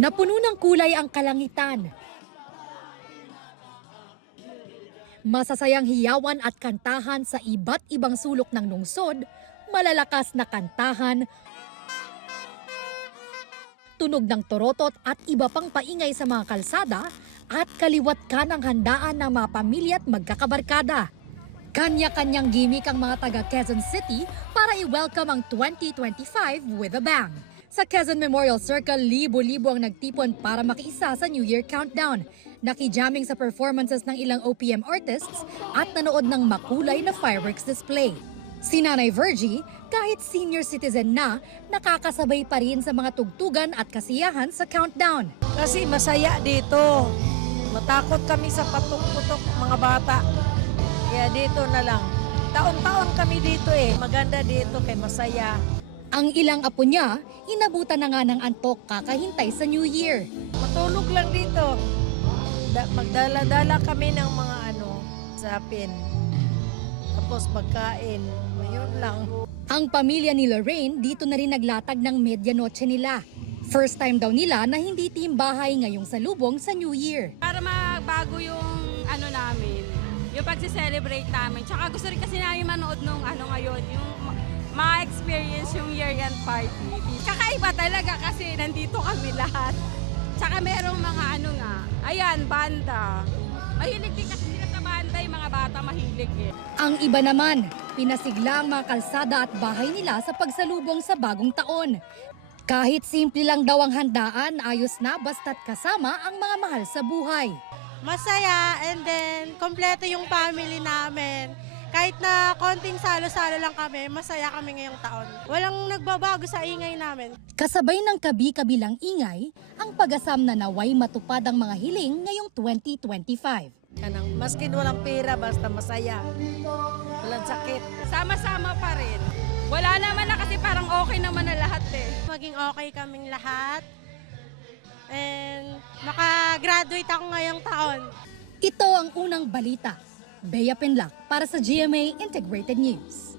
Napuno ng kulay ang kalangitan. Masasayang hiyawan at kantahan sa iba't ibang sulok ng lungsod, malalakas na kantahan, tunog ng torotot at iba pang paingay sa mga kalsada at kaliwat ka ng handaan ng mga pamilya at magkakabarkada. Kanya-kanyang gimmick ang mga taga Quezon City para i-welcome ang 2025 with a bang. Sa Quezon Memorial Circle, libo-libo ang nagtipon para makiisa sa New Year countdown. Nakijamming sa performances ng ilang OPM artists at nanood ng makulay na fireworks display. Si Nanay Virgie, kahit senior citizen na, nakakasabay pa rin sa mga tugtugan at kasiyahan sa countdown. Kasi masaya dito. Matakot kami sa patok-putok mga bata. Kaya dito na lang. Taon-taon kami dito eh. Maganda dito kay masaya. Ang ilang apo niya, inabutan na nga ng antok kakahintay sa New Year. Matulog lang dito. Magdala-dala kami ng mga sapin. Tapos pagkain. Ayun lang. Ang pamilya ni Lorraine dito na rin naglatag ng medianoche nila. First time daw nila na hindi team bahay ngayong salubong sa New Year. Para magbago yung namin, yung pagse-celebrate namin. Tsaka gusto rin kasi namin manood nung ngayon, yung ma-experience yung year-end party. Kakaiba talaga kasi nandito kami lahat. Tsaka merong mga banda. Mahilig din kasi sila sa banda, yung mga bata mahilig eh. Ang iba naman, pinasigla ang mga kalsada at bahay nila sa pagsalubong sa bagong taon. Kahit simple lang daw ang handaan, ayos na basta't kasama ang mga mahal sa buhay. Masaya, and then kompleto yung family namin. Kahit na konting salo-salo lang kami, masaya kami ngayong taon. Walang nagbabago sa ingay namin. Kasabay ng kabi-kabilang ingay, ang pag-asam na naway matupad ang mga hiling ngayong 2025. Maskin walang pera, basta masaya. Walang sakit. Sama-sama pa rin. Wala naman na kasi parang okay naman na lahat eh. Maging okay kaming lahat. And makagraduate ako ngayong taon. Ito ang unang balita. Bea Pinlac para sa GMA Integrated News.